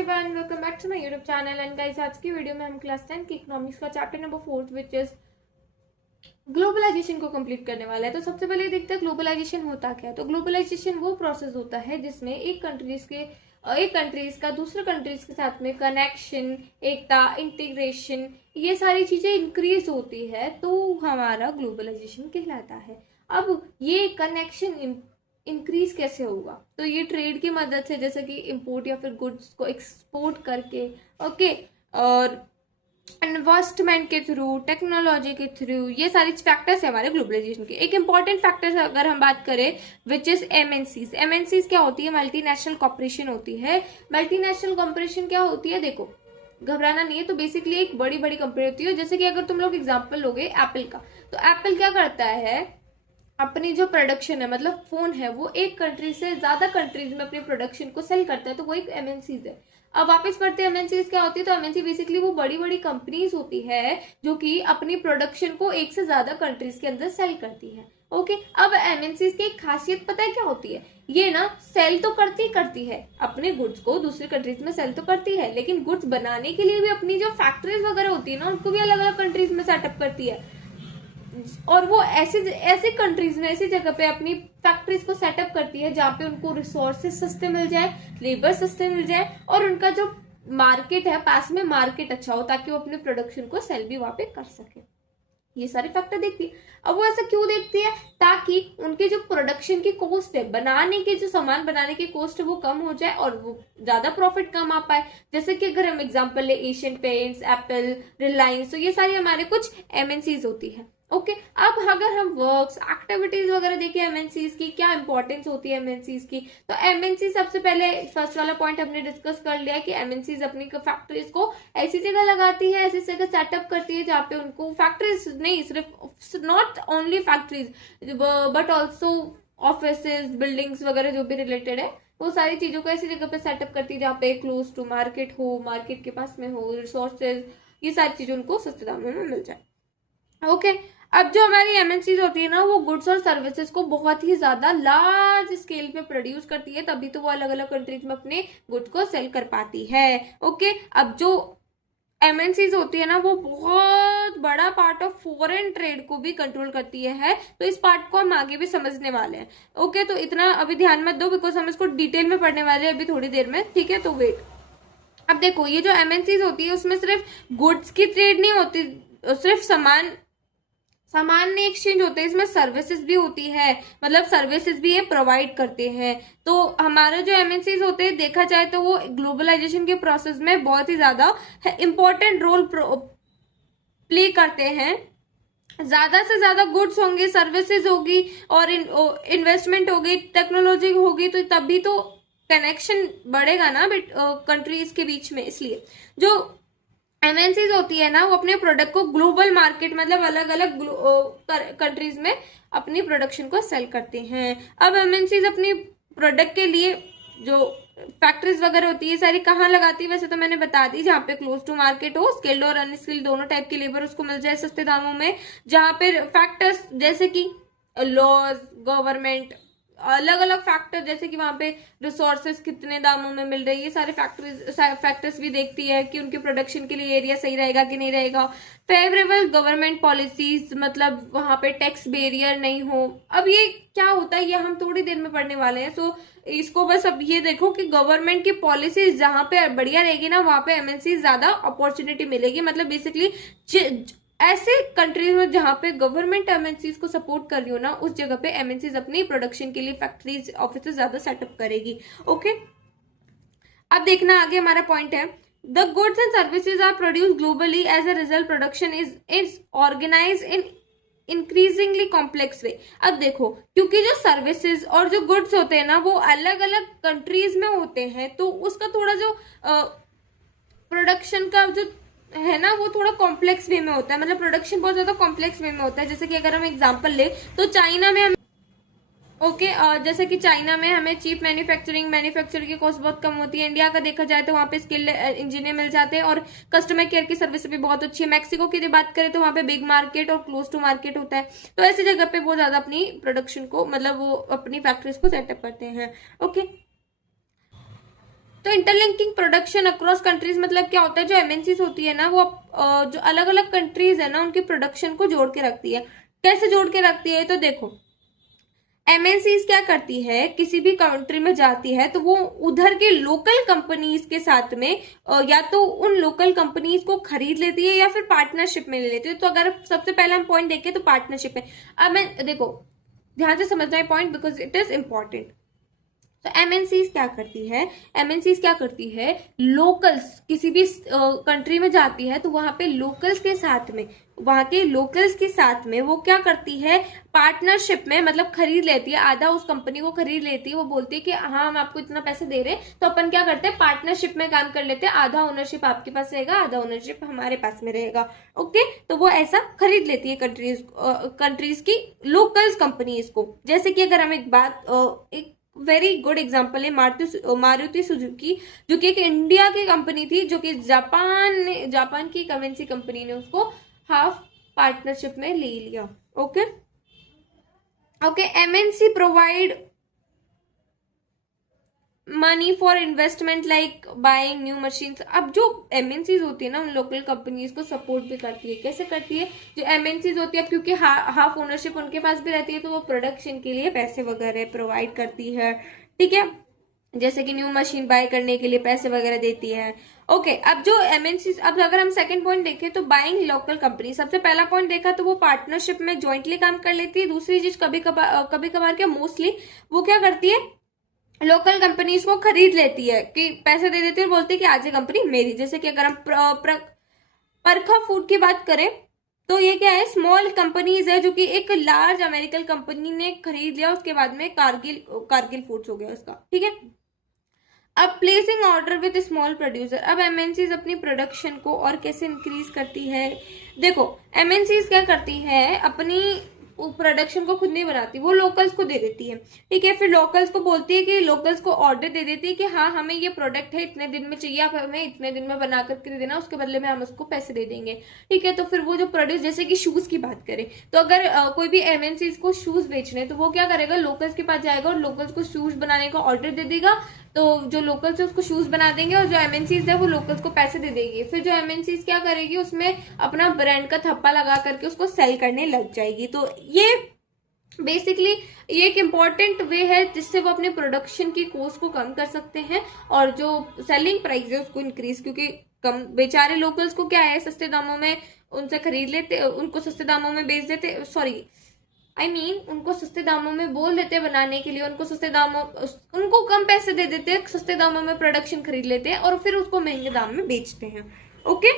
Everyone, welcome back to my YouTube channel. And guys, आज की video में हम क्लास 10 की इकोनॉमिक्स का chapter number 4 which is globalization को कंप्लीट करने वाला है। तो सबसे पहले देखते हैं ग्लोबलाइजेशन होता क्या है। तो ग्लोबलाइजेशन वो प्रोसेस होता है जिसमें एक कंट्रीज का दूसरे कंट्रीज के साथ में कनेक्शन, एकता, इंटीग्रेशन, ये सारी चीजें इंक्रीज होती है, तो हमारा ग्लोबलाइजेशन कहलाता है। अब ये कनेक्शन इंक्रीज कैसे होगा? तो ये ट्रेड की मदद से, जैसे कि इंपोर्ट या फिर गुड्स को एक्सपोर्ट करके, ओके, और इन्वेस्टमेंट के थ्रू, टेक्नोलॉजी के थ्रू, ये सारी फैक्टर्स है हमारे ग्लोबलाइजेशन के। एक इंपॉर्टेंट फैक्टर अगर हम बात करें विच इज एमएनसीज। एमएनसीज क्या होती है? मल्टीनेशनल कॉर्पोरेशन होती है। मल्टीनेशनल कॉर्पोरेशन क्या होती है? देखो, घबराना नहीं है। तो बेसिकली एक बड़ी बड़ी कंपनी होती है। जैसे कि अगर तुम लोग एग्जाम्पल लोगे एप्पल का, तो एप्पल क्या करता है, अपनी जो प्रोडक्शन है, मतलब फोन है, वो एक कंट्री से ज्यादा कंट्रीज में अपनी प्रोडक्शन को सेल करता है, तो वो एक एमएनसीज है। अब वापस पढ़ते हैं एमएनसीज क्या होती है। तो एमएनसी बेसिकली वो बड़ी बड़ी कंपनीज होती है जो कि अपनी प्रोडक्शन को एक से ज्यादा कंट्रीज के अंदर सेल करती है। ओके, अब एमएनसीज की एक खासियत पता है क्या होती है? ये ना सेल तो करती है, अपने गुड्स को दूसरी कंट्रीज में सेल तो करती है, लेकिन गुड्स बनाने के लिए भी अपनी जो फैक्ट्रीज वगैरह होती है ना, उनको भी अलग अलग कंट्रीज में सेटअप करती है। और वो ऐसे कंट्रीज में, ऐसी जगह पे अपनी फैक्ट्रीज को सेटअप करती है जहाँ पे उनको रिसोर्सेज सस्ते मिल जाए, लेबर सस्ते मिल जाए, और उनका जो मार्केट है, पास में मार्केट अच्छा हो, ताकि वो अपने प्रोडक्शन को सेल भी वहां पे कर सके। ये सारे फैक्टर देखती है। अब वो ऐसा क्यों देखती है? ताकि उनके जो प्रोडक्शन की कॉस्ट है, बनाने के जो सामान बनाने की कॉस्ट है, वो कम हो जाए और वो ज्यादा प्रॉफिट कमा पाए। जैसे कि अगर हम एग्जांपल ले एशियन पेंट्स, एप्पल, रिलायंस, तो ये सारी हमारे कुछ एमएनसीज होती है। ओके, अब अगर हम वर्क्स, एक्टिविटीज वगैरह देखें एमएनसीज की, क्या इंपॉर्टेंस होती है एमएनसीज की, तो एमएनसी सबसे पहले फर्स्ट वाला पॉइंट हमने डिस्कस कर लिया कि एमएनसीज अपनी फैक्ट्रीज को ऐसी जगह लगाती है, ऐसी जगह सेटअप करती है जहाँ पे उनको फैक्ट्रीज नहीं, सिर्फ not only factories but also offices, buildings वगैरह जो भी रिलेटेड है, वो सारी चीजों को ऐसी जगह पे सेटअप करती है जहाँ पे क्लोज टू मार्केट हो, मार्केट के पास में हो, रिसोर्सेज, ये सारी चीजें उनको सस्ते दामों में मिल जाए। ओके, अब जो हमारी एमएनसीज होती है ना, वो गुड्स और सर्विसेज को बहुत ही ज्यादा लार्ज स्केल पे प्रोड्यूस करती है, तभी तो वो अलग अलग कंट्रीज में अपने गुड्स को सेल कर पाती है। ओके, अब जो एमएनसीज होती है ना, वो बहुत बड़ा पार्ट ऑफ फॉरेन ट्रेड को भी कंट्रोल करती है, तो इस पार्ट को हम आगे भी समझने वाले हैं। ओके, तो इतना अभी ध्यान मत दो, बिकॉज हम इसको डिटेल में पढ़ने वाले हैं अभी थोड़ी देर में, ठीक है? तो वेट। अब देखो, ये जो एमएनसीज होती है उसमें सिर्फ गुड्स की ट्रेड नहीं होती, सिर्फ सामान नहीं एक्सचेंज होते हैं, इसमें सर्विसेज भी होती है, मतलब सर्विसेज भी ये प्रोवाइड करते हैं। तो हमारे जो एमएनसीज होते हैं, देखा जाए तो वो ग्लोबलाइजेशन के प्रोसेस में बहुत ही ज्यादा इंपॉर्टेंट रोल प्ले करते हैं। ज्यादा से ज्यादा गुड्स होंगे, सर्विसेज होगी, और इन्वेस्टमेंट होगी, टेक्नोलॉजी होगी, तो तभी तो कनेक्शन बढ़ेगा ना कंट्रीज के बीच में। इसलिए जो एमएनसीज होती है ना, वो अपने प्रोडक्ट को ग्लोबल मार्केट, मतलब अलग अलग कंट्रीज में अपनी प्रोडक्शन को सेल करते हैं। अब एमएनसीज अपनी प्रोडक्ट के लिए जो फैक्ट्रीज वगैरह होती है सारी कहाँ लगाती है? वैसे तो मैंने बता दी, जहाँ पे क्लोज टू मार्केट हो, स्किल्ड और अनस्किल्ड दोनों टाइप की लेबर उसको मिल जाए सस्ते दामों में, जहाँ पे फैक्टर्स जैसे कि लॉज, गवर्नमेंट, अलग अलग फैक्टर, जैसे कि वहां पे रिसोर्सेस कितने दामों में मिल रही है, ये सारे फैक्टर्स भी देखती है कि उनके प्रोडक्शन के लिए एरिया सही रहेगा कि नहीं रहेगा। फेवरेबल गवर्नमेंट पॉलिसीज, मतलब वहां पे टैक्स बैरियर नहीं हो। अब ये क्या होता है, ये हम थोड़ी देर में पढ़ने वाले हैं, तो इसको बस अब ये देखो कि गवर्नमेंट की पॉलिसीज जहां पे बढ़िया रहेगी ना, वहां पे एमएनसी ज्यादा अपॉर्चुनिटी मिलेगी। मतलब बेसिकली ऐसे कंट्रीज में जहां पे गवर्नमेंट एमएनसीज को सपोर्ट कर रही हो ना, उस जगह पे एमएनसीज अपनी प्रोडक्शन के लिए फैक्ट्रीज, ऑफिस ज्यादा सेटअप करेगी। ओके, अब देखना आगे हमारा पॉइंट है, the goods and services are produce globally, as a result production is organize in increasingly complex way. अब देखो, क्योंकि जो सर्विसेज और जो गुड्स होते हैं ना, वो अलग अलग कंट्रीज में होते हैं, तो उसका थोड़ा जो प्रोडक्शन का जो है ना, वो थोड़ा कॉम्प्लेक्स वे में होता है, मतलब प्रोडक्शन बहुत ज्यादा कॉम्प्लेक्स वे में होता है। जैसे कि अगर हम एग्जांपल ले, तो चाइना में हम जैसे कि चाइना में हमें चीप मैन्युफैक्चरिंग की कॉस्ट बहुत कम होती है। इंडिया का देखा जाए तो वहाँ पे स्किल्ड इंजीनियर मिल जाते हैं, और कस्टमर केयर की सर्विस भी बहुत अच्छी है। मैक्सिको की बात करें तो वहाँ पे बिग मार्केट और क्लोज टू मार्केट होता है, तो ऐसी जगह पे वो ज्यादा अपनी प्रोडक्शन को, मतलब वो अपनी फैक्ट्रीज को सेटअप करते हैं। ओके, तो इंटरलिंकिंग प्रोडक्शन अक्रॉस कंट्रीज मतलब क्या होता है, जो एमएनसीज होती है ना वो जो अलग अलग कंट्रीज है ना उनकी प्रोडक्शन को जोड़ के रखती है। कैसे जोड़ के रखती है, तो देखो एमएनसीज क्या करती है, किसी भी कंट्री में जाती है तो वो उधर के लोकल कंपनीज के साथ में या तो उन लोकल कंपनीज को खरीद लेती है या फिर पार्टनरशिप में ले लेती है। तो अगर सबसे पहला हम पॉइंट देखें तो पार्टनरशिप में, अब मैं देखो ध्यान से समझना है point because it is important. तो एमएनसीज क्या करती है, एमएनसीज क्या करती है, लोकल्स किसी भी कंट्री में जाती है तो वहां पे लोकल्स के साथ में, वहां के लोकल्स के साथ में वो क्या करती है, पार्टनरशिप में मतलब खरीद लेती है, आधा उस कंपनी को खरीद लेती है। वो बोलती है कि हाँ हम आपको इतना पैसे दे रहे हैं, तो अपन क्या करते हैं पार्टनरशिप में काम कर लेते हैं, आधा ओनरशिप आपके पास रहेगा, आधा ओनरशिप हमारे पास में रहेगा। ओके, तो वो ऐसा खरीद लेती है कंट्रीज की लोकल्स कंपनीज को। जैसे कि अगर हम एक वेरी गुड एग्जाम्पल है मारुति सुजुकी, जो कि एक इंडिया की कंपनी थी, जो कि जापान की एक एमएनसी कंपनी ने उसको हाफ पार्टनरशिप में ले लिया। Okay okay, MNC provide money for investment like buying new machines. अब जो एमएनसीज होती है ना उन लोकल कंपनीज को सपोर्ट भी करती है। कैसे करती है, जो एमएनसीज होती है क्योंकि हाफ ओनरशिप उनके पास भी रहती है तो वो प्रोडक्शन के लिए पैसे वगैरह प्रोवाइड करती है। ठीक है, जैसे कि न्यू मशीन बाय करने के लिए पैसे वगैरह देती है। ओके, अब जो एमएनसी, अब अगर हम सेकंड पॉइंट देखें तो बाइंग लोकल कंपनी, सबसे पहला पॉइंट देखा तो वो पार्टनरशिप में ज्वाइंटली काम कर लेती है। दूसरी चीज कभी कभार क्या मोस्टली वो क्या करती है, लोकल कंपनीज को खरीद लेती है कि पैसे दे देती है और बोलती है कि आज ये कंपनी मेरी। जैसे कि अगर हम परखा फूड की बात करें तो ये क्या है, स्मॉल कंपनीज है जो कि एक लार्ज अमेरिकन कंपनी ने खरीद लिया, उसके बाद में कारगिल फूड्स हो गया उसका। ठीक है, अब placing order with small producer. अब एमएनसीज अपनी प्रोडक्शन को और कैसे इंक्रीज करती है, देखो एमएनसीज क्या करती है, अपनी प्रोडक्शन को खुद नहीं बनाती, वो लोकल्स को दे देती है। ठीक है, फिर लोकल्स को बोलती है कि लोकल्स को ऑर्डर दे देती है कि हाँ हमें ये प्रोडक्ट है, इतने दिन में चाहिए, आप हमें इतने दिन में बना करके दे देना, उसके बदले में हम उसको पैसे दे देंगे। ठीक है, तो फिर वो जो प्रोड्यूस, जैसे कि शूज की बात करें तो अगर कोई भी एमएनसी को शूज बेचने तो वो क्या करेगा, लोकल्स के पास जाएगा और लोकल्स को शूज बनाने का ऑर्डर दे देगा। तो जो लोकल्स है उसको शूज बना देंगे और जो एमएनसीज है वो लोकल्स को पैसे दे देगी। फिर जो एमएनसीज क्या करेगी, उसमें अपना ब्रांड का थप्पा लगा करके उसको सेल करने लग जाएगी। तो ये बेसिकली ये एक इम्पॉर्टेंट वे है जिससे वो अपने प्रोडक्शन की कॉस्ट को कम कर सकते हैं और जो सेलिंग प्राइस है उसको इंक्रीज, क्योंकि कम बेचारे लोकल्स को क्या है, सस्ते दामों में उनसे खरीद लेते, उनको सस्ते दामों में बेच देते, उनको सस्ते दामों में बोल देते बनाने के लिए, उनको कम पैसे दे देते हैं, सस्ते दामों में प्रोडक्शन खरीद लेते हैं और फिर उसको महंगे दाम में बेचते हैं। ओके,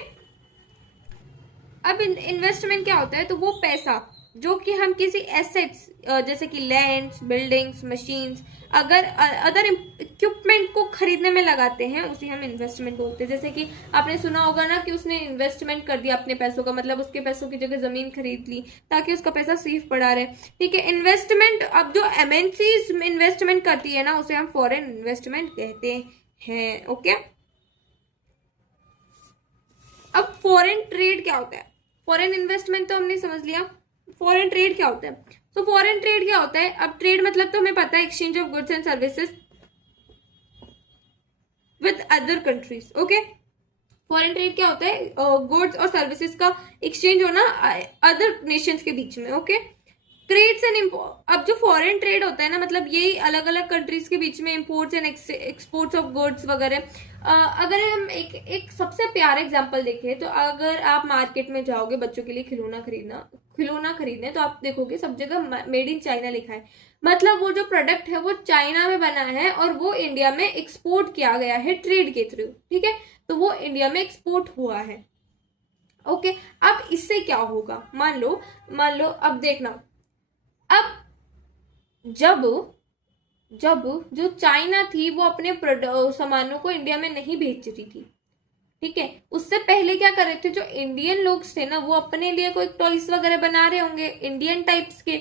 अब इन्वेस्टमेंट क्या होता है, तो वो पैसा जो कि हम किसी एसेट्स जैसे कि लैंड्स, बिल्डिंग्स, मशीन्स, अगर अदर इक्विपमेंट को खरीदने में लगाते हैं उसे हम इन्वेस्टमेंट बोलते हैं। जैसे कि आपने सुना होगा ना कि उसने इन्वेस्टमेंट कर दिया अपने पैसों का, मतलब उसके पैसों की जगह जमीन खरीद ली ताकि उसका पैसा सेफ पड़ा रहे। ठीक है, इन्वेस्टमेंट, अब जो एमएनसीज इन्वेस्टमेंट करती है ना उसे हम फॉरेन इन्वेस्टमेंट कहते हैं। ओके, अब फॉरेन ट्रेड क्या होता है, फॉरेन इन्वेस्टमेंट तो हमने समझ लिया, फॉरेन ट्रेड क्या होता है। तो फॉरेन ट्रेड क्या होता है, अब ट्रेड मतलब तो हमें पता है exchange of goods and services with other countries. Okay, foreign trade क्या होता है, गुड्स और सर्विसेज का एक्सचेंज होना अदर नेशंस के बीच में। ओके, ट्रेड्स एंड अब जो फॉरेन ट्रेड होता है ना, मतलब यही अलग अलग कंट्रीज के बीच में imports and exports of goods वगैरह। अगर हम एक सबसे प्यारा एग्जांपल देखें तो अगर आप मार्केट में जाओगे बच्चों के लिए खिलौना खरीदने तो आप देखोगे सब जगह मेड इन चाइना लिखा है, मतलब वो जो प्रोडक्ट है वो चाइना में बना है और वो इंडिया में एक्सपोर्ट किया गया है ट्रेड के थ्रू। ठीक है, तो वो इंडिया में एक्सपोर्ट हुआ है। ओके, अब इससे क्या होगा, मान लो अब देखना, अब जब जो चाइना थी वो अपने सामानों को इंडिया में नहीं बेच रही थी, ठीक है, उससे पहले क्या कर रहे थे, जो इंडियन लोग थे ना वो अपने लिए कोई टॉयज वगैरह बना रहे होंगे इंडियन टाइप्स के।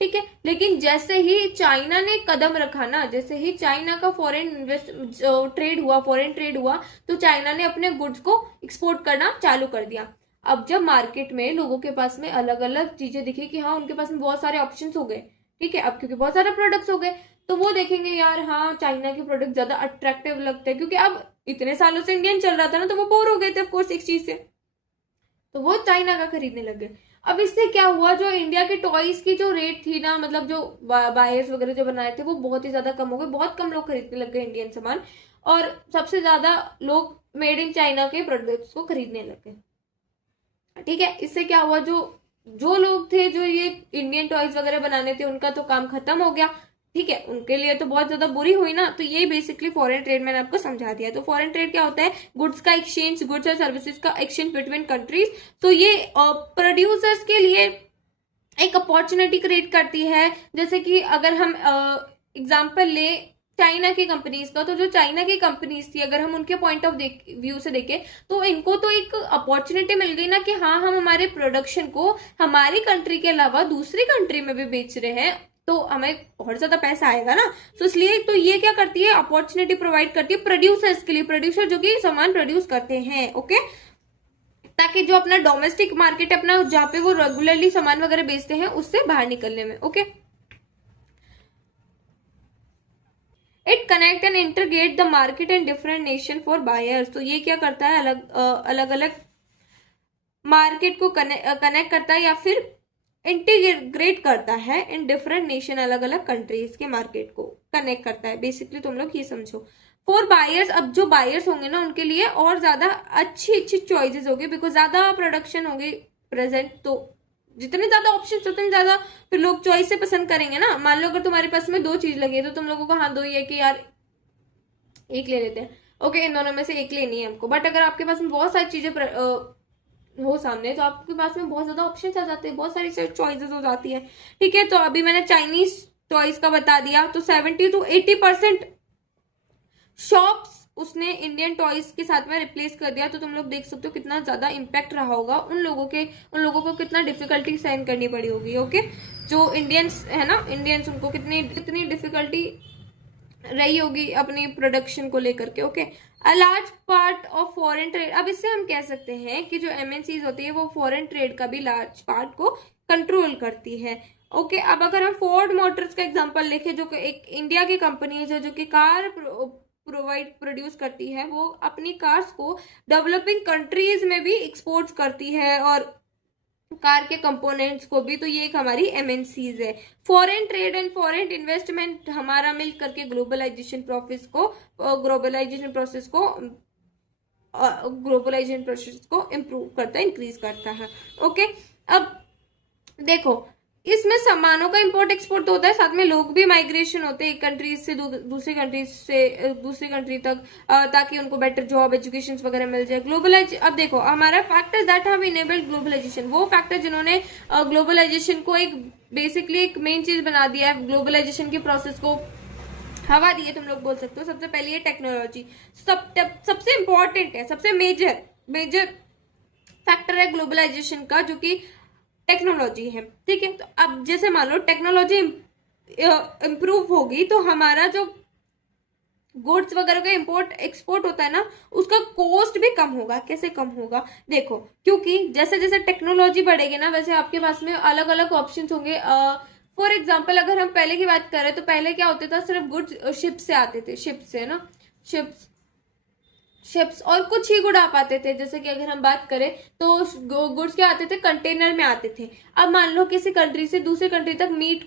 ठीक है, लेकिन जैसे ही चाइना ने कदम रखा ना, जैसे ही चाइना का फॉरेन ट्रेड हुआ तो चाइना ने अपने गुड्स को एक्सपोर्ट करना चालू कर दिया। अब जब मार्केट में लोगों के पास में अलग अलग चीजें दिखी कि हाँ उनके पास में बहुत सारे ऑप्शंस हो गए, ठीक है, अब क्योंकि बहुत सारे प्रोडक्ट्स हो गए तो वो देखेंगे यार हाँ चाइना के प्रोडक्ट ज्यादा अट्रैक्टिव लगते हैं, क्योंकि अब इतने सालों से इंडियन चल रहा था ना, तो वो बोर हो गए थे ऑफकोर्स इस चीज से, तो वो चाइना का खरीदने लग गए। अब इससे क्या हुआ, जो इंडिया के टॉयज की जो रेट थी ना, मतलब जो बायर्स वगैरह जो बनाए थे वो बहुत ही ज्यादा कम हो गए, बहुत कम लोग खरीदने लग गए इंडियन सामान, और सबसे ज्यादा लोग मेड इन चाइना के प्रोडक्ट्स को खरीदने लग गए। ठीक है, इससे क्या हुआ, जो जो लोग थे जो ये इंडियन टॉयज वगैरह बनाने थे उनका तो काम खत्म हो गया। ठीक है, उनके लिए तो बहुत ज्यादा बुरी हुई ना। तो ये बेसिकली फॉरेन ट्रेड मैंने आपको समझा दिया। तो फॉरेन ट्रेड क्या होता है, गुड्स का एक्सचेंज, गुड्स और सर्विसेज का एक्सचेंज बिटवीन कंट्रीज। तो ये प्रोड्यूसर्स के लिए एक अपॉर्चुनिटी क्रिएट करती है। जैसे कि अगर हम एग्जाम्पल ले चाइना की कंपनीज का, तो जो चाइना की कंपनीज थी अगर हम उनके पॉइंट ऑफ व्यू से देखें तो इनको तो एक अपॉर्चुनिटी मिल गई ना कि हाँ हम हमारे प्रोडक्शन को हमारी कंट्री के अलावा दूसरी कंट्री में भी बेच रहे हैं, तो हमें और ज्यादा पैसा आएगा ना। तो इसलिए तो ये क्या करती है, अपॉर्चुनिटी प्रोवाइड करती है प्रोड्यूसर्स के लिए, प्रोड्यूसर जो कि सामान प्रोड्यूस करते हैं। ओके, ताकि जो अपना डोमेस्टिक मार्केट है अपना, जहाँ पे वो रेगुलरली सामान वगैरह बेचते हैं, उससे बाहर निकलने में। Okay, it connect and integrate the market and different nation for buyers. तो ये क्या करता है, अलग अलग मार्केट को कनेक्ट करता है या फिर इंटीग्रेट करता है इन डिफरेंट नेशन, अलग अलग कंट्रीज के मार्केट को कनेक्ट करता है। बेसिकली तुम लोग ये समझो, फॉर बायर्स, अब जो बायर्स होंगे ना उनके लिए और ज्यादा अच्छी अच्छी चॉइसेस होगी, बिकॉज ज्यादा प्रोडक्शन होगी प्रेजेंट, तो जितने ज्यादा ऑप्शन उतने ज्यादा फिर लोग चॉइस से पसंद करेंगे ना। मान लो अगर तुम्हारे पास में 2 चीज लगी है तो तुम लोगों को हाँ 2 ही है कि यार एक ले लेते हैं। ओके, इन दोनों में से एक लेनी है हमको, बट अगर आपके पास में बहुत सारी चीजें हो सामने, तो आपके पास में बहुत ज्यादा ऑप्शन आ जाते हैं, बहुत सारी चॉइसेस हो जाती है। ठीक है, तो अभी मैंने चाइनीज टॉयज का बता दिया, तो 70 to 80% शॉप्स उसने इंडियन टॉयज के साथ में रिप्लेस कर दिया। तो तुम लोग देख सकते हो कितना ज्यादा इम्पैक्ट रहा होगा उन लोगों को कितना डिफिकल्टी सहन करनी पड़ी होगी। ओके, जो इंडियंस है ना, इंडियंस उनको कितनी डिफिकल्टी रही होगी अपनी प्रोडक्शन को लेकर के। Okay, a large part of foreign trade, अब इससे हम कह सकते हैं कि जो एमएनसीज होती है वो फॉरेन ट्रेड का भी लार्ज पार्ट को कंट्रोल करती है। ओके, अब अगर हम फोर्ड मोटर्स का एग्जांपल देखें, जो एक इंडिया की कंपनी है जो कि कार प्रोड्यूस करती है, वो अपनी कार्स को डेवलपिंग कंट्रीज में भी एक्सपोर्ट करती है, और कार के कंपोनेंट्स को भी। तो ये एक हमारी एमएनसीज है। Foreign trade and foreign investment हमारा मिल करके ग्लोबलाइजेशन प्रोसेस को इम्प्रूव करता है, इंक्रीज करता है। ओके, अब देखो इसमें सामानों का इंपोर्ट एक्सपोर्ट तो होता है, साथ में लोग भी माइग्रेशन होते हैं एक कंट्री से दूसरी कंट्री तक, ताकि उनको बेटर जॉब एजुकेशन वगैरह मिल जाए। अब देखो हमारा factors that have enabled globalization, वो फैक्टर जिन्होंने ग्लोबलाइजेशन को एक बेसिकली एक मेन चीज बना दिया है, ग्लोबलाइजेशन के प्रोसेस को हवा दी है तुम लोग बोल सकते हो। सबसे पहले है टेक्नोलॉजी, सबसे इंपॉर्टेंट है, सबसे मेजर फैक्टर है ग्लोबलाइजेशन का, जो कि टेक्नोलॉजी है। ठीक है, तो अब जैसे मान लो टेक्नोलॉजी इंप्रूव होगी तो हमारा जो गुड्स वगैरह का इंपोर्ट एक्सपोर्ट होता है ना, उसका कॉस्ट भी कम होगा। कैसे कम होगा, देखो क्योंकि जैसे जैसे टेक्नोलॉजी बढ़ेगी ना, वैसे आपके पास में अलग अलग ऑप्शंस होंगे। फॉर एग्जाम्पल अगर हम पहले की बात करें तो पहले क्या होता था, सिर्फ गुड्स शिप से आते थे, शिप्स और कुछ ही गुड आ पाते थे। जैसे कि अगर हम बात करें तो गुड्स क्या आते थे, कंटेनर में आते थे। अब मान लो किसी कंट्री से दूसरी कंट्री तक मीट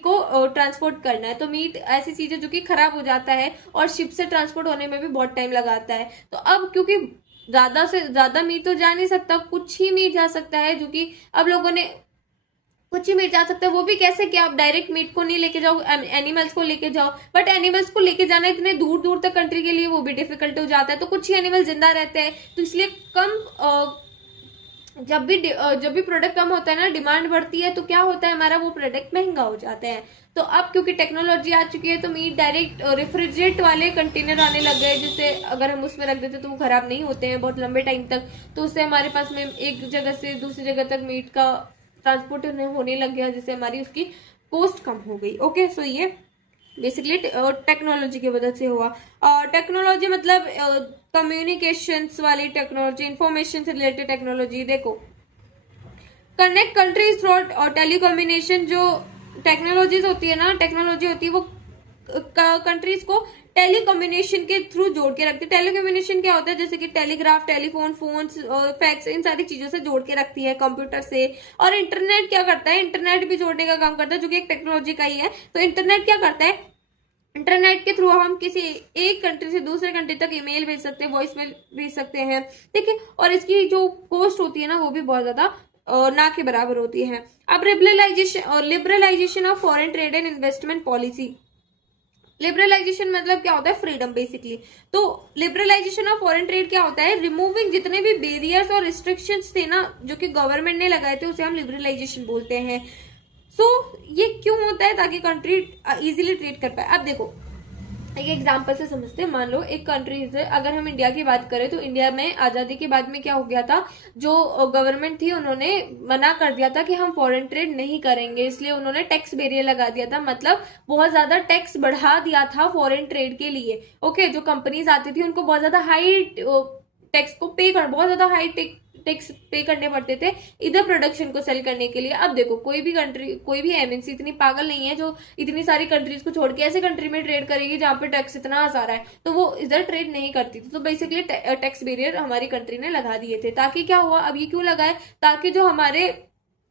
को ट्रांसपोर्ट करना है, तो मीट ऐसी चीज है जो कि खराब हो जाता है और शिप से ट्रांसपोर्ट होने में भी बहुत टाइम लगाता है। तो अब क्योंकि ज्यादा से ज्यादा मीट तो जा नहीं सकता, कुछ ही मीट जा सकता है, जो कि अब लोगों ने कुछ ही मीट जा सकता है, वो भी कैसे कि आप डायरेक्ट मीट को नहीं लेके जाओ, एनिमल्स को लेके जाओ। बट एनिमल्स को लेके जाना इतने दूर दूर तक कंट्री के लिए वो भी डिफिकल्ट हो जाता है, तो कुछ ही एनिमल जिंदा रहते हैं। तो इसलिए जब भी प्रोडक्ट कम होता है ना, डिमांड बढ़ती है, तो क्या होता है, हमारा वो प्रोडक्ट महंगा हो जाता है। तो अब क्योंकि टेक्नोलॉजी आ चुकी है तो मीट डायरेक्ट रेफ्रिजरेट वाले कंटेनर आने लग गए, जिससे अगर हम उसमें रख देते तो वो खराब नहीं होते हैं बहुत लंबे टाइम तक। तो उससे हमारे पास में एक जगह से दूसरी जगह तक मीट का ट्रांसपोर्ट होने लग गया, जिससे हमारी उसकी कॉस्ट कम हो गई। ओके, सो ये बेसिकली टेक्नोलॉजी की वजह से हुआ। टेक्नोलॉजी मतलब कम्युनिकेशंस वाली टेक्नोलॉजी, इंफॉर्मेशन से रिलेटेड टेक्नोलॉजी। देखो कनेक्ट कंट्रीज थ्रू टेलीकम्युनिकेशन, जो टेक्नोलॉजीज होती है ना, टेक्नोलॉजी होती है वो कंट्रीज को टेलीकम्युनिकेशन के थ्रू जोड़ के रखती है। टेलीकम्युनिकेशन क्या होता है, जैसे कि टेलीग्राफ, टेलीफोन, फोन्स, फैक्स, इन सारी चीजों से जोड़ के रखती है कंप्यूटर से। और इंटरनेट क्या करता है, इंटरनेट भी जोड़ने का काम करता है, जो कि एक टेक्नोलॉजी का ही है। तो इंटरनेट क्या करता है, इंटरनेट के थ्रू हम किसी एक कंट्री से दूसरे कंट्री तक ईमेल भेज सकते हैं, वॉइस मेल भेज सकते हैं, ठीक है। और इसकी जो कॉस्ट होती है ना, वो भी बहुत ज्यादा ना के बराबर होती है। अब liberalization of foreign trade and investment policy. Liberalization मतलब क्या होता है, फ्रीडम बेसिकली। तो लिबरलाइजेशन ऑफ फॉरेन ट्रेड क्या होता है, रिमूविंग जितने भी बैरियर्स और रिस्ट्रिक्शंस थे ना, जो कि गवर्नमेंट ने लगाए थे, उसे हम लिबरलाइजेशन बोलते हैं। ये क्यों होता है, ताकि कंट्री इजीली ट्रेड कर पाए। अब देखो एक एग्जांपल से समझते हैं। मान लो एक कंट्री से, अगर हम इंडिया की बात करें, तो इंडिया में आजादी के बाद में क्या हो गया था, जो गवर्नमेंट थी उन्होंने मना कर दिया था कि हम फॉरेन ट्रेड नहीं करेंगे, इसलिए उन्होंने टैक्स बैरियर लगा दिया था। मतलब बहुत ज्यादा टैक्स बढ़ा दिया था फॉरेन ट्रेड के लिए। ओके, जो कंपनीज आती थी उनको बहुत ज्यादा हाई टैक्स को पे कर, बहुत ज्यादा हाई टैक्स पे करने पड़ते थे इधर प्रोडक्शन को सेल करने के लिए। अब देखो कोई भी कंट्री, कोई भी एमएनसी इतनी पागल नहीं है जो इतनी सारी कंट्रीज को छोड़ के ऐसे कंट्री में ट्रेड करेगी जहां पे टैक्स इतना सारा है, तो वो इधर ट्रेड नहीं करती थी। तो बेसिकली टैक्स बैरियर हमारी कंट्री ने लगा दिए थे। ताकि क्या हुआ, अब ये क्यों लगाए, ताकि जो हमारे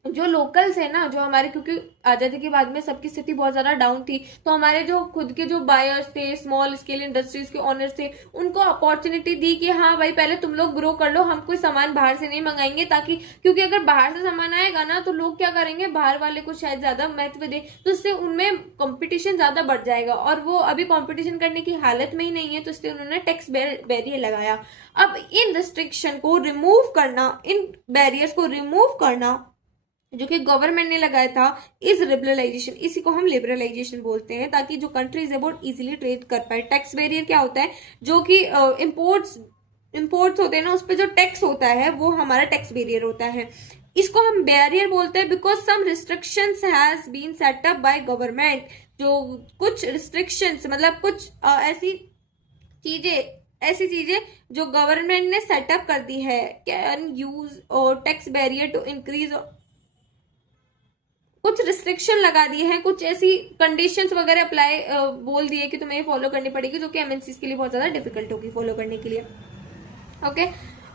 जो लोकल्स है ना, जो हमारे, क्योंकि आजादी के बाद में सबकी स्थिति बहुत ज्यादा डाउन थी, तो हमारे जो खुद के जो बायर्स थे, स्मॉल स्केल इंडस्ट्रीज के ओनर्स थे, उनको अपॉर्चुनिटी दी कि हाँ भाई पहले तुम लोग ग्रो कर लो, हम कोई सामान बाहर से नहीं मंगाएंगे। ताकि, क्योंकि अगर बाहर से सामान आएगा ना, तो लोग क्या करेंगे, बाहर वाले को शायद ज्यादा महत्व दे, तो इससे उनमें कंपटीशन ज्यादा बढ़ जाएगा, और वो अभी कंपटीशन करने की हालत में ही नहीं है। तो इसलिए उन्होंने टैक्स बैरियर लगाया। अब इन रिस्ट्रिक्शन को रिमूव करना, इन बैरियर्स को रिमूव करना जो कि गवर्नमेंट ने लगाया था, इस लिबरलाइजेशन, इसी को हम लिबरलाइजेशन बोलते हैं, ताकि जो कंट्रीज है वो इजीली ट्रेड कर पाए। टैक्स बैरियर क्या होता है, जो कि इंपोर्ट्स होते हैं ना, उस पर जो टैक्स होता है वो हमारा टैक्स बैरियर होता है। इसको हम बैरियर बोलते हैं because some restrictions has been set up by government. जो कुछ रिस्ट्रिक्शंस मतलब कुछ ऐसी चीजें जो गवर्नमेंट ने सेटअप कर दी है, कैन यूज और टैक्स बैरियर टू इंक्रीज, कुछ रिस्ट्रिक्शन लगा दिए हैं, कुछ ऐसी कंडीशंस वगैरह अप्लाई बोल दिए कि तुम्हें फॉलो करनी पड़ेगी, जो कि एमएनसीज के लिए बहुत ज्यादा डिफिकल्ट होगी फॉलो करने के लिए। ओके,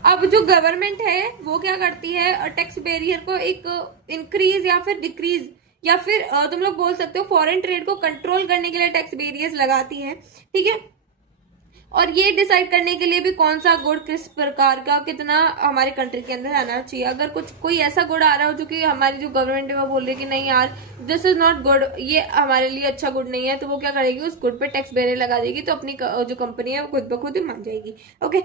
अब जो गवर्नमेंट है वो क्या करती है, टैक्स बैरियर को एक इंक्रीज या फिर डिक्रीज, या फिर तुम लोग बोल सकते हो फॉरेन ट्रेड को कंट्रोल करने के लिए टैक्स बैरियर्स लगाती है, ठीक है। और ये डिसाइड करने के लिए भी कौन सा गुड़ किस प्रकार का कितना हमारे कंट्री के अंदर आना चाहिए। अगर कोई ऐसा गुड़ आ रहा हो जो कि हमारी जो गवर्नमेंट है वो बोल रही है कि नहीं यार दिस इज नॉट गुड, ये हमारे लिए अच्छा गुड़ नहीं है, तो वो क्या करेगी, उस गुड़ पे टैक्स बैरियर लगा देगी। तो अपनी जो कंपनी है वो खुद ब खुद ही मान जाएगी। ओके,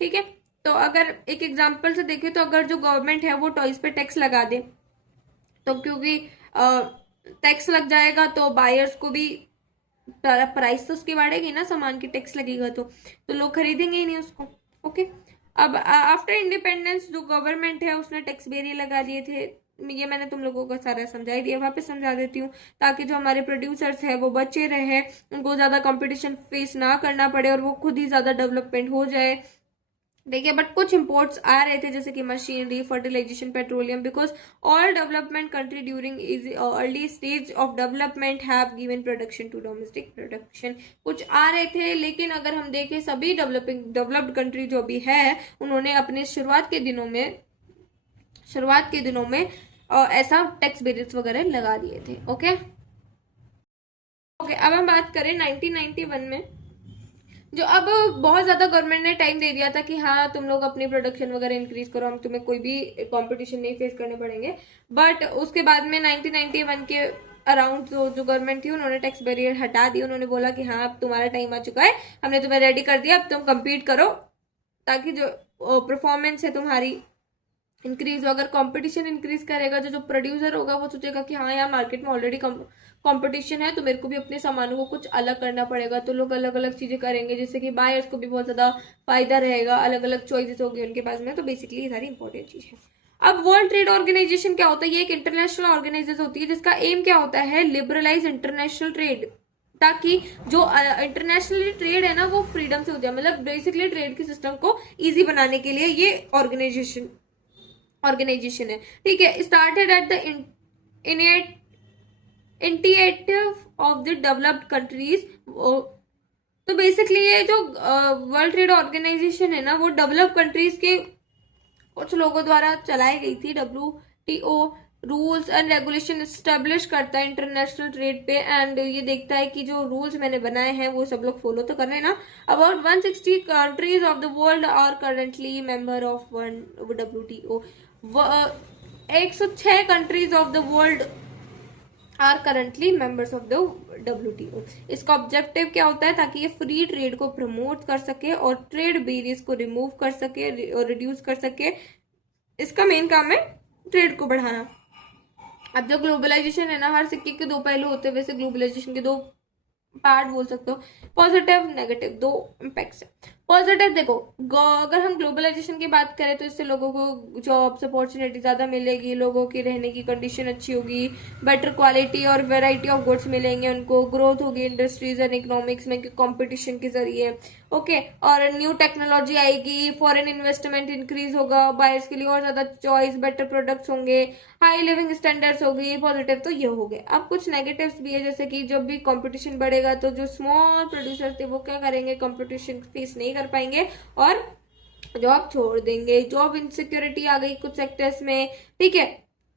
ठीक है। तो अगर एक एग्जाम्पल से देखें, तो अगर जो गवर्नमेंट है वो टॉयज पे टैक्स लगा दे, तो क्योंकि टैक्स लग जाएगा तो बायर्स को भी प्राइस तो उसकी बढ़ेगी ना, सामान की टैक्स लगेगा तो लोग खरीदेंगे ही नहीं उसको। ओके, अब आफ्टर इंडिपेंडेंस जो गवर्नमेंट है उसने टैक्स बैरियर लगा दिए थे। ये मैंने तुम लोगों को सारा समझा दिया, वापस समझा देती हूँ, ताकि जो हमारे प्रोड्यूसर्स है वो बचे रहे, उनको ज्यादा कंपटीशन फेस ना करना पड़े और वो खुद ही ज्यादा डेवलपमेंट हो जाए। देखिए, बट कुछ इंपोर्ट्स आ रहे थे जैसे कि machinery, fertilization, petroleum, because all development country during is early stage of development have given production to domestic production. कुछ आ रहे थे, लेकिन अगर हम देखें सभी डेवलप्ड कंट्री जो भी है, उन्होंने अपने शुरुआत के दिनों में ऐसा टैक्स बैरियर्स वगैरह लगा दिए थे। ओके, अब हम बात करें 1991 में, जो अब बहुत ज्यादा गवर्नमेंट ने टाइम दे दिया था कि हाँ तुम लोग अपनी प्रोडक्शन वगैरह इंक्रीज करो, हम तुम्हें कोई भी कंपटीशन नहीं फेस करने पड़ेंगे। बट उसके बाद में 1991 के अराउंड जो गवर्नमेंट थी उन्होंने टैक्स बैरियर हटा दी। उन्होंने बोला कि हाँ अब तुम्हारा टाइम आ चुका है, हमने तुम्हें रेडी कर दिया, अब तुम कम्पीट करो, ताकि जो परफॉर्मेंस है तुम्हारी इंक्रीज हो। अगर कंपटीशन इंक्रीज करेगा, जो प्रोड्यूसर होगा वो सोचेगा कि हाँ यार मार्केट में ऑलरेडी कंपटीशन है, तो मेरे को भी अपने सामानों को कुछ अलग करना पड़ेगा। तो लोग अलग अलग चीजें करेंगे, जिससे कि बायर्स को भी बहुत ज्यादा फायदा रहेगा, अलग अलग चॉइसेस होगी उनके पास में। तो बेसिकली ये सारी इंपॉर्टेंट चीज है। अब वर्ल्ड ट्रेड ऑर्गेनाइजेशन क्या होता है, ये एक इंटरनेशनल ऑर्गेनाइजेशन होती है जिसका एम क्या होता है, लिबरलाइज इंटरनेशनल ट्रेड, ताकि जो इंटरनेशनल ट्रेड है ना वो फ्रीडम से हो जाए। मतलब बेसिकली ट्रेड के सिस्टम को इजी बनाने के लिए ये ऑर्गेनाइजेशन है, ठीक है। Started at the initiative of the developed countries. तो बेसिकली ये जो वर्ल्ड ट्रेड ऑर्गेनाइजेशन है ना, वो डेवलप कंट्रीज के कुछ लोगों द्वारा चलाई गई थी। WTO rules and regulation establish करता है इंटरनेशनल ट्रेड पे, एंड ये देखता है कि जो रूल्स मैंने बनाए हैं वो सब लोग फॉलो तो कर रहे हैं ना। About 160 countries of the world are currently member of WTO। 106 countries of the world are currently members of the WTO। इसका ऑब्जेक्टिव क्या होता है, ताकि ये फ्री ट्रेड को प्रमोट कर सके और ट्रेड बैरियर्स को रिमूव कर सके और रिड्यूस कर सके। इसका मेन काम है ट्रेड को बढ़ाना। अब जो ग्लोबलाइजेशन है ना, हर सिक्के के दो पहलू होते हैं, वैसे ग्लोबलाइजेशन के दो पार्ट बोल सकते हो, पॉजिटिव नेगेटिव, दो इम्पैक्ट्स है। पॉजिटिव देखो, अगर हम ग्लोबलाइजेशन की बात करें तो इससे लोगों को जॉब्स अपॉर्चुनिटी ज्यादा मिलेगी, लोगों की रहने की कंडीशन अच्छी होगी, बेटर क्वालिटी और वैरायटी ऑफ गुड्स मिलेंगे उनको, ग्रोथ होगी इंडस्ट्रीज एंड इकोनॉमिक्स में कंपटीशन के जरिए। ओके, और न्यू टेक्नोलॉजी आएगी, फॉरेन इन्वेस्टमेंट इंक्रीज होगा, बायर्स के लिए और ज्यादा चॉइस, बेटर प्रोडक्ट्स होंगे, हाई लिविंग स्टैंडर्ड्स होगी। पॉजिटिव तो ये हो गए। अब कुछ नेगेटिव्स भी है, जैसे कि जब भी कंपटीशन बढ़ेगा तो जो स्मॉल प्रोड्यूसर थे वो क्या करेंगे, कंपटीशन फेस नहीं कर पाएंगे और जॉब छोड़ देंगे। जॉब इनसिक्योरिटी आ गई कुछ सेक्टर्स में, ठीक है।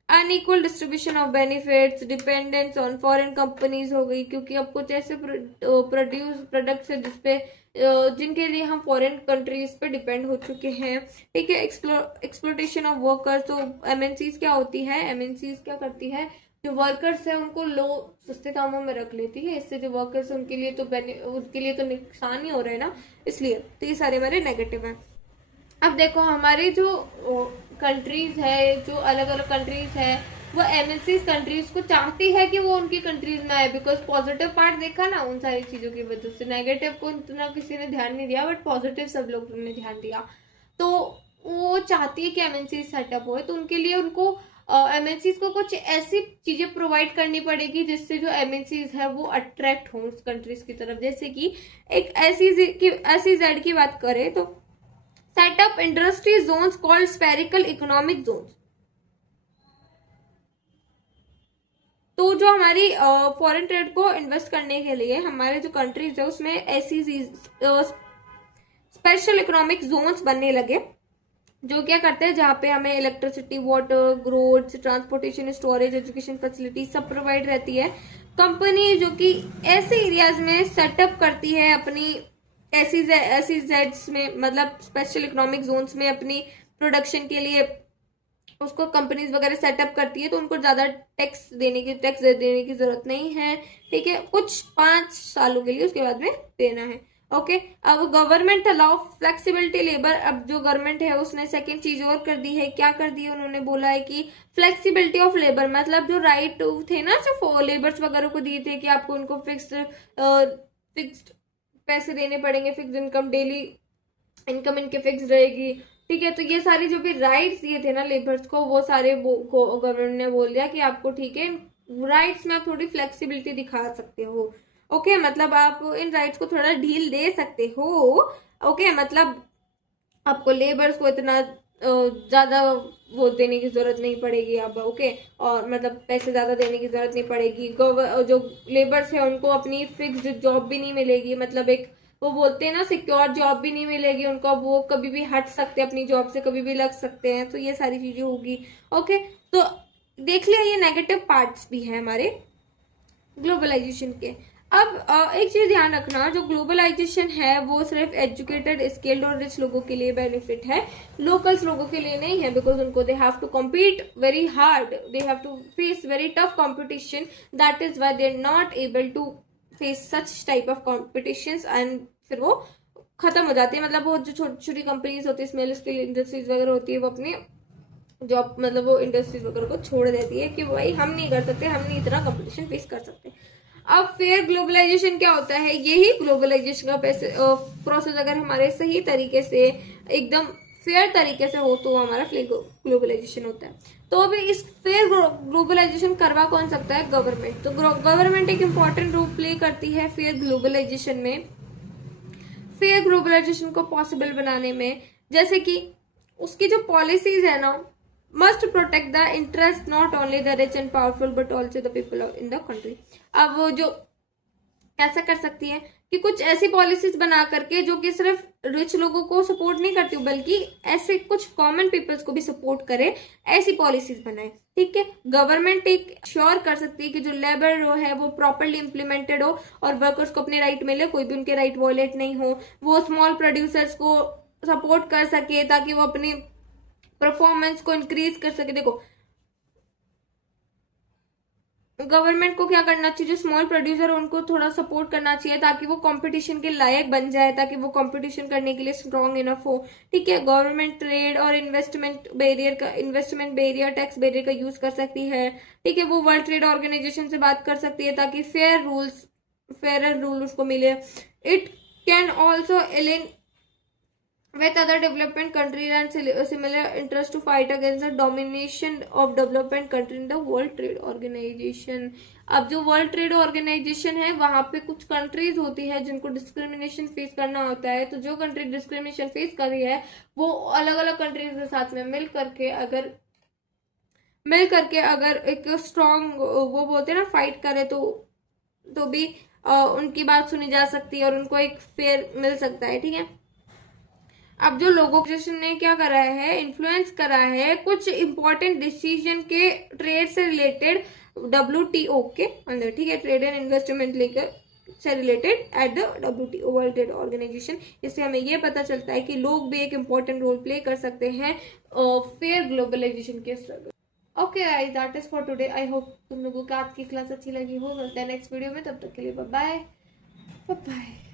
Unequal distribution of benefits, dependence on foreign companies हो गई, क्योंकि अब कुछ ऐसे प्रोडक्ट्स है जिसपे जिनके लिए हम फॉरेन कंट्रीज पे डिपेंड हो चुके हैं, ठीक है। एक्सप्लोटेशन ऑफ वर्कर्स, तो MNCs क्या होती है, MNCs क्या करती है, जो वर्कर्स है उनको लो सस्ते दामों में रख लेती है। इससे जो वर्कर्स है उनके लिए तो नुकसान ही हो रहा है ना, इसलिए। तो ये सारे हमारे नेगेटिव हैं। अब देखो हमारे जो कंट्रीज है, जो अलग अलग कंट्रीज है, वो MNCs कंट्रीज को चाहती है कि वो उनकी कंट्रीज में आए, बिकॉज पॉजिटिव पार्ट देखा ना उन सारी चीजों की वजह से। नेगेटिव को इतना किसी ने ध्यान नहीं दिया, बट पॉजिटिव सब लोगों ने ध्यान दिया। तो वो चाहती है कि MNCs सेटअप हो, तो उनके लिए उनको MNCs को कुछ ऐसी चीजें प्रोवाइड करनी पड़ेगी जिससे जो MNCs है वो अट्रैक्ट हो उस कंट्रीज की तरफ। जैसे कि एक SEZ की बात करें तो setup industry zones called spherical economic zones. तो जो हमारी फॉरेन ट्रेड को इन्वेस्ट करने के लिए हमारे जो कंट्रीज है उसमें स्पेशल इकोनॉमिक जोन्स बनने लगे, जो क्या करते हैं, जहाँ पे हमें electricity, water, roads, transportation, storage, education facility सब प्रोवाइड रहती है। कंपनी जो कि ऐसे एरियाज में सेटअप करती है अपनी SEZs में, मतलब स्पेशल इकोनॉमिक जोन्स में अपनी प्रोडक्शन के लिए उसको कंपनीज वगैरह सेटअप करती है, तो उनको ज्यादा टैक्स देने की जरूरत नहीं है, ठीक है। कुछ 5 सालों के लिए, उसके बाद में देना है। ओके, अब गवर्नमेंट अलाउ फ्लेक्सिबिलिटी लेबर। अब जो गवर्नमेंट है उसने सेकंड चीज और कर दी है, क्या कर दी है, उन्होंने बोला है कि फ्लेक्सिबिलिटी ऑफ लेबर, मतलब जो राइट थे ना जो लेबर्स वगैरह को दिए थे कि आपको उनको फिक्स्ड पैसे देने पड़ेंगे, फिक्स इनकम, डेली इनकम इनके फिक्स रहेगी, ठीक है। तो ये सारी जो भी राइट्स दिए थे ना लेबर्स को, वो सारे गवर्नमेंट ने बोल दिया कि आपको, ठीक है, राइट्स में आप थोड़ी फ्लेक्सिबिलिटी दिखा सकते हो। ओके, मतलब आप इन राइट्स को थोड़ा ढील दे सकते हो। ओके, मतलब आपको लेबर्स को इतना ज्यादा वो देने की जरूरत नहीं पड़ेगी अब। ओके, और मतलब पैसे ज्यादा देने की जरूरत नहीं पड़ेगी। जो लेबर्स है उनको अपनी फिक्स्ड जॉब भी नहीं मिलेगी, मतलब एक वो बोलते हैं ना सिक्योर जॉब भी नहीं मिलेगी उनको। अब वो कभी भी हट सकते हैं अपनी जॉब से, कभी भी लग सकते हैं। तो ये सारी चीजें होगी। ओके, तो देख लिया, ये नेगेटिव पार्ट्स भी हैं हमारे ग्लोबलाइजेशन के। अब एक चीज ध्यान रखना, जो ग्लोबलाइजेशन है वो सिर्फ एजुकेटेड, स्किल्ड और रिच लोगों के लिए बेनिफिट है, लोकल्स लोगों के लिए नहीं है, बिकॉज उनको they have to compete very hard, they have to face very tough competition, that is why they are not able to face such type of competitions, and फिर वो खत्म हो जाती है। मतलब वो जो छोटी छोटी कंपनीज होती है, स्मॉल स्केल इंडस्ट्रीज वगैरह होती है, वो अपने जॉब, मतलब वो इंडस्ट्रीज वगैरह को छोड़ देती है कि भाई हम नहीं कर सकते, हम नहीं इतना कंपटीशन फेस कर सकते। अब फेयर ग्लोबलाइजेशन क्या होता है, यही ग्लोबलाइजेशन का प्रोसेस अगर हमारे सही तरीके से, एकदम फेयर तरीके से हो तो हमारा ग्लोबलाइजेशन होता है। तो अभी इस फेयर ग्लोबलाइजेशन करवा कौन सकता है, गवर्नमेंट। तो गवर्नमेंट एक इंपॉर्टेंट रोल प्ले करती है फेयर ग्लोबलाइजेशन में, फेयर ग्लोबलाइजेशन को पॉसिबल बनाने में। जैसे कि उसकी जो पॉलिसीज है ना, must protect the interest not only the rich and powerful but also the people in the country. अब वो जो ऐसा कर सकती है कि कुछ ऐसी पॉलिसीज बना करके जो कि सिर्फ रिच लोगों को सपोर्ट नहीं करती बल्कि ऐसे कुछ कॉमन पीपल्स को भी सपोर्ट करे, ऐसी पॉलिसीज बनाए, ठीक है। गवर्नमेंट एक श्योर कर सकती है कि जो लेबर लो है वो प्रॉपरली इंप्लीमेंटेड हो और वर्कर्स को अपने राइट मिले, कोई भी उनके राइट वॉयलेट नहीं हो। वो स्मॉल प्रोड्यूसर्स को सपोर्ट कर सके ताकि वो अपनी परफॉर्मेंस को इंक्रीज कर सके। देखो गवर्नमेंट को क्या करना चाहिए, जो स्मॉल प्रोड्यूसर है उनको थोड़ा सपोर्ट करना चाहिए ताकि वो कंपटीशन के लायक बन जाए, ताकि वो कंपटीशन करने के लिए स्ट्रांग इनफ हो, ठीक है। गवर्नमेंट ट्रेड और इन्वेस्टमेंट बैरियर टैक्स बैरियर का यूज कर सकती है, ठीक है। वो वर्ल्ड ट्रेड ऑर्गेनाइजेशन से बात कर सकती है ताकि फेयर रूल उसको मिले। It can also align with other development countries and similar interest to fight against the domination of development country in the World Trade Organization. अब जो वर्ल्ड ट्रेड ऑर्गेनाइजेशन है वहां पे कुछ कंट्रीज होती है जिनको डिस्क्रिमिनेशन फेस करना होता है, तो जो कंट्री डिस्क्रिमिनेशन फेस कर रही है वो अलग अलग कंट्रीज के साथ में मिल करके अगर एक स्ट्रॉन्ग वो बोलते हैं ना फाइट करे तो भी उनकी बात सुनी जा सकती है और उनको एक फेयर मिल सकता है, ठीक है। अब जो लोगों ने क्या करा है, इन्फ्लुएंस करा है कुछ इंपॉर्टेंट डिसीजन के ट्रेड से रिलेटेड WTO के अंदर, ठीक है, ट्रेड एंड इन्वेस्टमेंट लेकर से related at the WTO world trade organization. इससे हमें यह पता चलता है कि लोग भी एक इम्पोर्टेंट रोल प्ले कर सकते हैं फेयर ग्लोबलाइजेशन के struggle. Okay guys, that is for today. I hope तुम लोगों को आज की क्लास अच्छी लगी हो। मिलते हैं नेक्स्ट वीडियो में, तब तक के लिए बाय बाय।